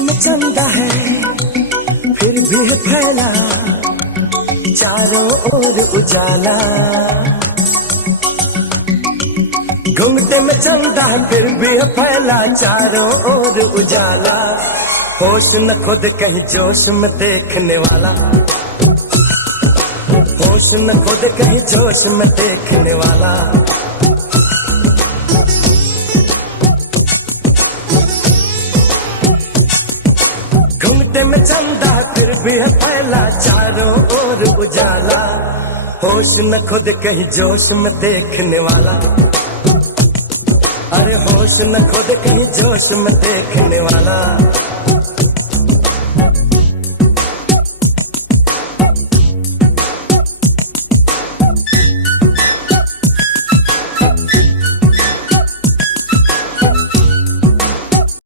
में चंदा है फिर भी है फैला चारों ओर उजाला। घूंघटे में चंदा है फिर भी है फैला चारों ओर उजाला। होश न खुद कहीं जोश में देखने वाला, होश न खुद कहीं जोश में देखने वाला। घूंघटे में चंदा फिर भी है फैला चारों ओर उजाला। होश न खुद कहीं जोश में देखने वाला, अरे होश न खुद कहीं जोश में देखने वाला।